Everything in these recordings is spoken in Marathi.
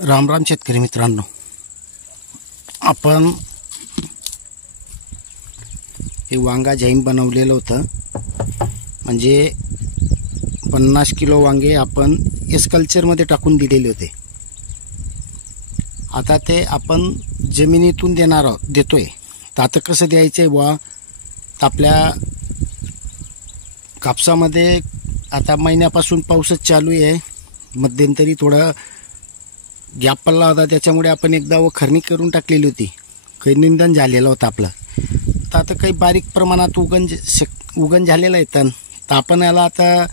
राम राम शेतकरी मित्रांनो, आपण हे वांगा जैन बनवलेलं होतं. म्हणजे 50 किलो वांगे आपण एस्कल्चरमध्ये टाकून दिलेले होते. आता ते आपण जमिनीतून देतोय. तर आता कसं द्यायचं आहे बुवा, तर आपल्या कापसामध्ये आता महिन्यापासून पाऊसच चालू आहे. मध्यंतरी थोडा गॅप पडला होता, त्याच्यामुळे आपण एकदा वखरणी करून टाकलेली होती. काही निंदन झालेलं होतं आपलं. तर आता काही बारीक प्रमाणात उगण झालेलं आहे. तर आपण याला आता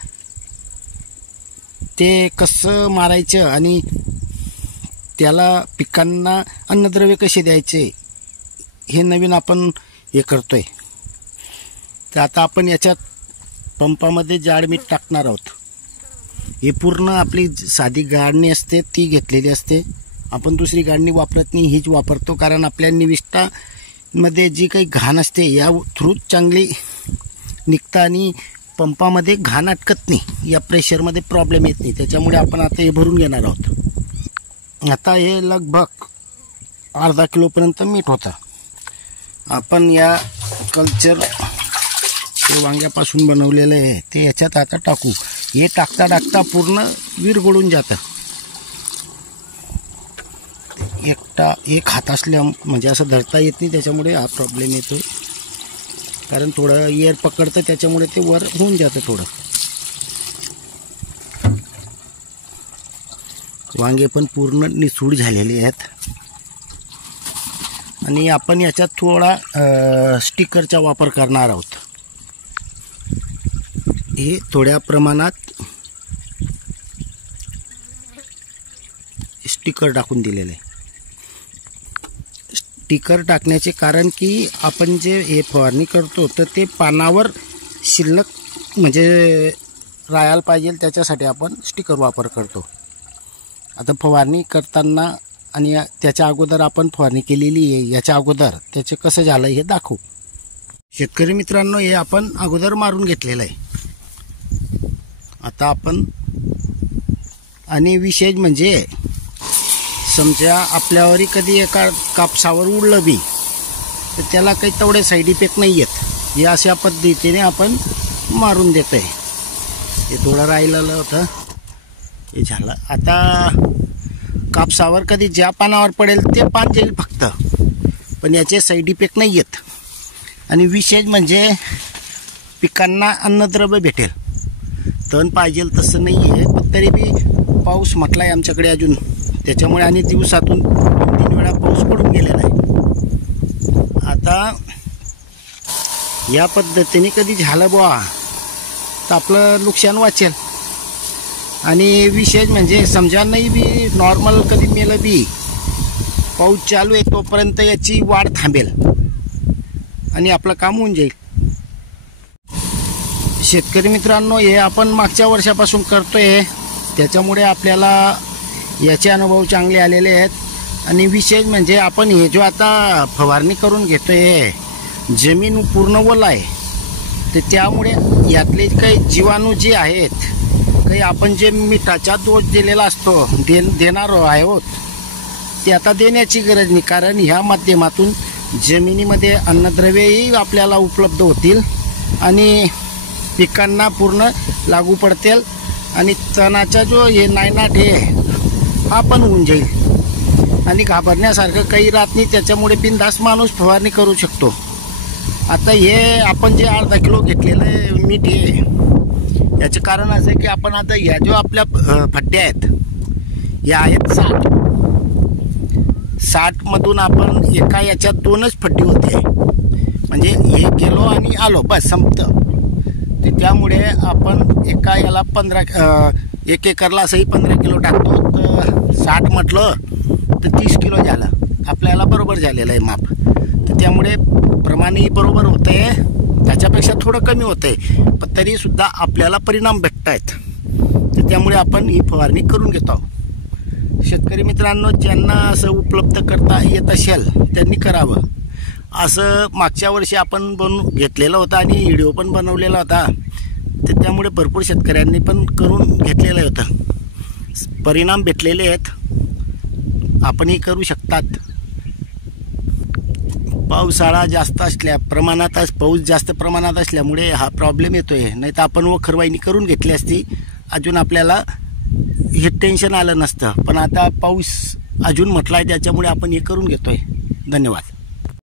ते कसं मारायचं आणि त्याला पिकांना अन्नद्रव्य कसे द्यायचे हे नवीन आपण हे करतोय. तर आता आपण याच्यात पंपामध्ये जाड मीठ टाकणार आहोत. हे पूर्ण आपली साधी गाडणी असते ती घेतलेली असते. आपण दुसरी गाडणी वापरत नाही, हीच वापरतो. कारण आपल्या निविष्ठामध्ये जी काही घाण असते या थ्रू चांगली निघतं आणि पंपामध्ये घाण अटकत नाही. या प्रेशरमध्ये प्रॉब्लेम येत नाही. त्याच्यामुळे आपण आता हे भरून घेणार आहोत. आता हे लगभग अर्धा किलोपर्यंत मीठ होतं. आपण या कल्चर हे वांग्यापासून बनवलेलं आहे ते याच्यात आता टाकू. हे टाकता टाकता पूर्ण विरघळून जातं. एक हात असल्या म्हणजे असं धरता येत नाही, त्याच्यामुळे हा प्रॉब्लेम येतो. कारण थोडं एअर पकडतं, त्याच्यामुळे ते वर होऊन जातं थोडं. वांगे पण पूर्ण निसूड झालेले आहेत. आणि आपण याच्यात थोडा स्टिकरचा वापर करणार आहोत. हे थोड्या प्रमाणात स्टिकर टाकून दिलेले आहे. स्टिकर टाकण्याचे कारण की आपण जे हे फवारणी करतो तर ते पानावर शिल्लक म्हणजे राहायला पाहिजे, त्याच्यासाठी आपण स्टिकर वापर करतो. आता फवारणी करताना आणि त्याच्या अगोदर आपण फवारणी केलेली आहे, याच्या अगोदर त्याचे कसं झालं हे दाखवू. शेतकरी मित्रांनो, हे आपण अगोदर मारून घेतलेलं आहे. आता आपण आणि विशेष म्हणजे समजा आपल्यावरही कधी एका कापसावर उडलं बी तर त्याला काही तेवढे साईड इफेक्ट नाही आहेत. या अशा पद्धतीने आपण मारून देतो आहे. हे थोडं राहिलेलं होतं, हे झालं. आता कापसावर कधी ज्या पानावर पडेल ते पान जाईल फक्त, पण याचे साईड इफेक्ट नाही आहेत. आणि विशेष म्हणजे पिकांना अन्नद्रव्य भेटेल. तण पाहिजे तसं नाही आहे, पण तरी बी पाऊस म्हटला आहे आमच्याकडे अजून, त्याच्यामुळे आणि दिवसातून 2-3 वेळा पाऊस पडून गेलेला आहे. आता या पद्धतीने कधी झालं बुवा तर आपलं नुकसान वाचेल. आणि विशेष म्हणजे समजा नाही बी नॉर्मल कधी मेलं बी, पाऊस चालू आहे तोपर्यंत याची वाढ थांबेल आणि आपलं काम होऊन जाईल. शेतकरी मित्रांनो, हे आपण मागच्या वर्षापासून करतोय, त्याच्यामुळे आपल्याला याचे अनुभव चांगले आलेले आहेत. आणि विशेष म्हणजे आपण हे जो आता फवारणी करून घेतोय, जमीन पूर्ण ओल आहे, तर त्यामुळे यातले काही जीवाणू जे आहेत, काही आपण जे मिठाचा डोस दिलेला असतो देणार आहोत ते आता देण्याची गरज नाही. कारण ह्या माध्यमातून जमिनीमध्ये अन्नद्रव्यही आपल्याला उपलब्ध होतील आणि पिकांना पूर्ण लागू पडतील. आणि तणाचा जो हे नायनाट आहे हा पण होऊन जाईल. आणि घाबरण्यासारखं काही राहत नाही, त्याच्यामुळे बिनधास्त माणूस फवारणी करू शकतो. आता हे आपण जे अर्धा किलो घेतलेलं मीठ आहे, याचं कारण असं आहे की आपण आता ह्या जो आपल्या फट्ट्या आहेत या आहेत 60 आपण एका याच्यात 2च फट्टी होते. म्हणजे 1 किलो आणि आलो बस संपतं. तर त्यामुळे आपण एका याला 1 एकरला असंही 15 किलो टाकतो. तर 60 म्हटलं तर 30 किलो झालं, आपल्याला बरोबर झालेलं आहे माप. तर त्यामुळे प्रमाणही बरोबर होतं आहे, त्याच्यापेक्षा थोडं कमी होतं आहे, पण तरीसुद्धा आपल्याला परिणाम भेटत आहेत. तर त्यामुळे आपण ही फवारणी करून घेतो. शेतकरी मित्रांनो, ज्यांना असं उपलब्ध करता येत असेल त्यांनी करावं. असं मागच्या वर्षी आपण घेतलेलं होतं आणि व्हिडिओ पण बनवलेला होता. तर त्यामुळे भरपूर शेतकऱ्यांनी पण करून घेतलेलं होतं. परिणाम भेटलेले आहेत. आपणही करू शकतात. पावसाळा जास्त पाऊस जास्त प्रमाणात असल्यामुळे हा प्रॉब्लेम येतोय. नाही तर आपण वखरवाहिनी करून घेतली असती, अजून आपल्याला हे टेन्शन आलं नसतं. पण आता पाऊस अजून म्हटलाय त्याच्यामुळे आपण हे करून घेतोय. धन्यवाद.